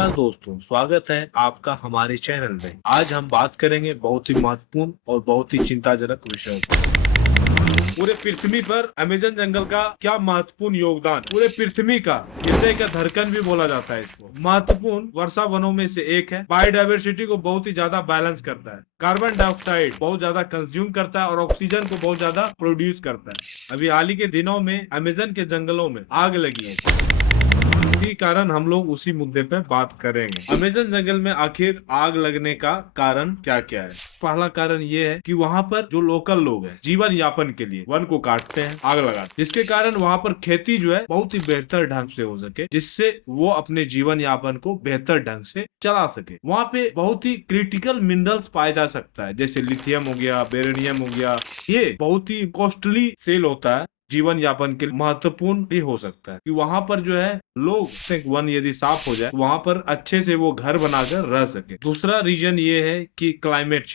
नमस्कार दोस्तों, स्वागत है आपका हमारे चैनल में। आज हम बात करेंगे बहुत ही महत्वपूर्ण और बहुत ही चिंताजनक विषयों पर। पूरे पृथ्वी पर अमेजन जंगल का क्या महत्वपूर्ण योगदान, पूरे पृथ्वी का हृदय का धड़कन भी बोला जाता है इसको। महत्वपूर्ण वर्षा वनों में से एक है। बायोडायवर्सिटी को बहुत ही ज्यादा बैलेंस करता है। कार्बन डाइऑक्साइड बहुत ज्यादा कंज्यूम करता है और ऑक्सीजन को बहुत ज्यादा प्रोड्यूस करता है। अभी हाल ही के दिनों में अमेजन के जंगलों में आग लगी है। इसी कारण हम लोग उसी मुद्दे पे बात करेंगे। अमेजन जंगल में आखिर आग लगने का कारण क्या क्या है। पहला कारण ये है कि वहाँ पर जो लोकल लोग हैं जीवन यापन के लिए वन को काटते हैं, आग लगाते हैं, जिसके कारण वहाँ पर खेती जो है बहुत ही बेहतर ढंग से हो सके, जिससे वो अपने जीवन यापन को बेहतर ढंग से चला सके। वहाँ पे बहुत ही क्रिटिकल मिनरल्स पाए जा सकता है, जैसे लिथियम हो गया, बेरिलियम हो गया। ये बहुत ही कॉस्टली सेल होता है, जीवन यापन के लिए महत्वपूर्ण भी हो सकता है कि वहां पर जो है लोग वन यदि साफ हो जाए वहां पर अच्छे से वो घर बनाकर रह सके। दूसरा रीजन ये है कि क्लाइमेट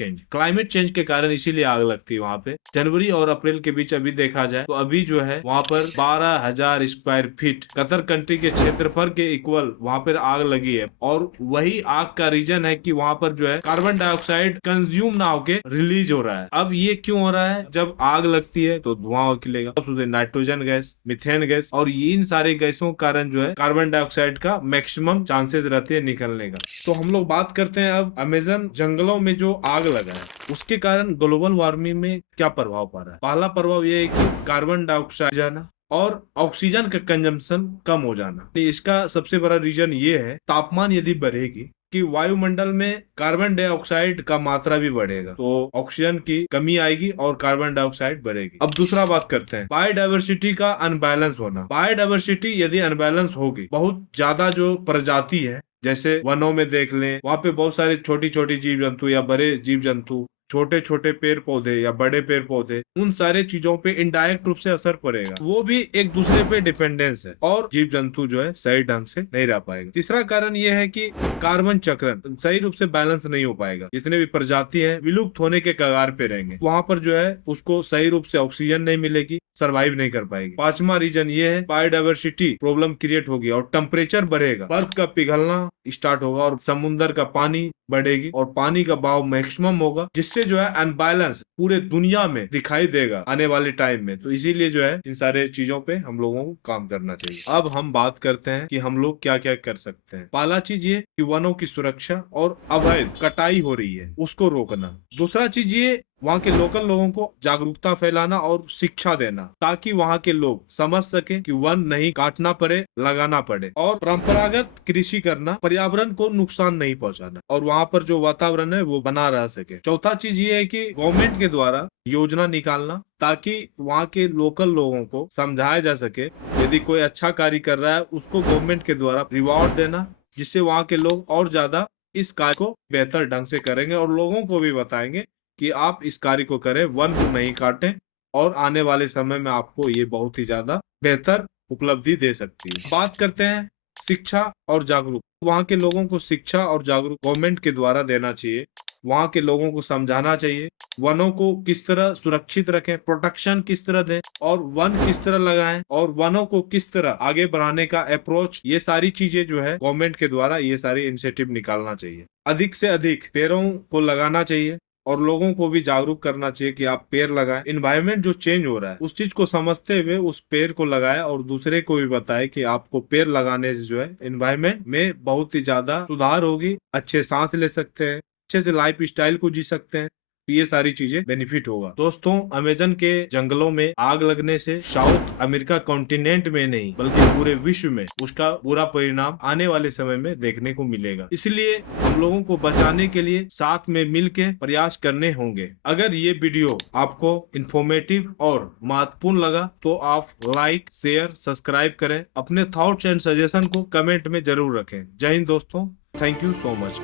चेंज के कारण इसीलिए आग लगती है वहां पे। जनवरी और अप्रैल के बीच अभी देखा जाए तो अभी जो है वहां पर 12,000 स्क्वायर फीट कतर कंट्री के क्षेत्रफल के इक्वल वहां पर आग लगी है। और वही आग का रीजन है कि वहां पर जो है कार्बन डाइऑक्साइड कंज्यूम ना होके रिलीज हो रहा है। अब ये क्यों हो रहा है? जब आग लगती है तो धुआं निकलेगा, नाइट्रोजन गैस, मीथेन गैस, और इन सारे गैसों के कारण जो है कार्बन डाइऑक्साइड का मैक्सिमम चांसेस रहते हैं निकलने का। तो हम लोग बात करते हैं अब अमेजन जंगलों में जो आग लगा है उसके कारण ग्लोबल वार्मिंग में क्या प्रभाव पड़ रहा है। पहला प्रभाव यह है कि कार्बन डाइऑक्साइड जाना और ऑक्सीजन का कंजम्पशन कम हो जाना। इसका सबसे बड़ा रीजन ये है तापमान यदि बढ़ेगी कि वायुमंडल में कार्बन डाइऑक्साइड का मात्रा भी बढ़ेगा, तो ऑक्सीजन की कमी आएगी और कार्बन डाइऑक्साइड बढ़ेगी। अब दूसरा बात करते हैं बायोडायवर्सिटी का अनबैलेंस होना। बायोडायवर्सिटी यदि अनबैलेंस होगी, बहुत ज्यादा जो प्रजाति है जैसे वनों में देख लें, वहाँ पे बहुत सारे छोटी छोटी जीव जंतु या बड़े जीव जंतु, छोटे छोटे पेड़ पौधे या बड़े पेड़ पौधे, उन सारे चीजों पे इनडायरेक्ट रूप से असर पड़ेगा। वो भी एक दूसरे पे डिपेंडेंस है और जीव जंतु जो है सही ढंग से नहीं रह पाएगा। तीसरा कारण ये है कि कार्बन चक्रण सही रूप से बैलेंस नहीं हो पाएगा। जितने भी प्रजाति हैं विलुप्त होने के कगार पे रहेंगे। वहां पर जो है उसको सही रूप से ऑक्सीजन नहीं मिलेगी, सर्वाइव नहीं कर पाएगी। पांचवा रीजन ये है बायोडायवर्सिटी प्रॉब्लम क्रिएट होगी और टेम्परेचर बढ़ेगा, बर्फ का पिघलना स्टार्ट होगा और समुद्र का पानी बढ़ेगी और पानी का बहाव मैक्सिमम होगा, जिससे जो है अनबैलेंस पूरे दुनिया में दिखाई देगा आने वाले टाइम में। तो इसीलिए जो है इन सारे चीजों पे हम लोगों को काम करना चाहिए। अब हम बात करते हैं कि हम लोग क्या क्या कर सकते हैं। पहला चीज ये कि वनों की सुरक्षा और अवैध कटाई हो रही है उसको रोकना। दूसरा चीज ये वहाँ के लोकल लोगों को जागरूकता फैलाना और शिक्षा देना, ताकि वहाँ के लोग समझ सके कि वन नहीं काटना पड़े, लगाना पड़े। और परंपरागत कृषि करना, पर्यावरण को नुकसान नहीं पहुँचाना और वहाँ पर जो वातावरण है वो बना रह सके। चौथा चीज ये है कि गवर्नमेंट के द्वारा योजना निकालना ताकि वहाँ के लोकल लोगों को समझाया जा सके। यदि कोई अच्छा कार्य कर रहा है उसको गवर्नमेंट के द्वारा रिवॉर्ड देना, जिससे वहाँ के लोग और ज्यादा इस कार्य को बेहतर ढंग से करेंगे और लोगों को भी बताएंगे कि आप इस कार्य को करें, वन को नहीं काटें, और आने वाले समय में आपको ये बहुत ही ज्यादा बेहतर उपलब्धि दे सकती है। बात करते हैं शिक्षा और जागरूक। वहाँ के लोगों को शिक्षा और जागरूक गवर्नमेंट के द्वारा देना चाहिए। वहाँ के लोगों को समझाना चाहिए वनों को किस तरह सुरक्षित रखें, प्रोटेक्शन किस तरह दें और वन किस तरह लगाएं और वनों को किस तरह आगे बढ़ाने का अप्रोच, ये सारी चीजें जो है गवर्नमेंट के द्वारा ये सारी इनिशिएटिव निकालना चाहिए। अधिक से अधिक पेड़ों को लगाना चाहिए और लोगों को भी जागरूक करना चाहिए कि आप पेड़ लगाएं। इन्वायरमेंट जो चेंज हो रहा है उस चीज को समझते हुए उस पेड़ को लगाएं और दूसरे को भी बताएं कि आपको पेड़ लगाने से जो है इन्वायरमेंट में बहुत ही ज्यादा सुधार होगी, अच्छे सांस ले सकते हैं, अच्छे से लाइफ स्टाइल को जी सकते हैं। ये सारी चीजें बेनिफिट होगा। दोस्तों, अमेजन के जंगलों में आग लगने से साउथ अमेरिका कॉन्टिनेंट में नहीं बल्कि पूरे विश्व में उसका बुरा परिणाम आने वाले समय में देखने को मिलेगा। इसलिए हम लोगों को बचाने के लिए साथ में मिलकर प्रयास करने होंगे। अगर ये वीडियो आपको इंफॉर्मेटिव और महत्वपूर्ण लगा तो आप लाइक, शेयर, सब्सक्राइब करें। अपने थॉट्स एंड सजेशन को कमेंट में जरूर रखें। जय हिंद दोस्तों, थैंक यू सो मच।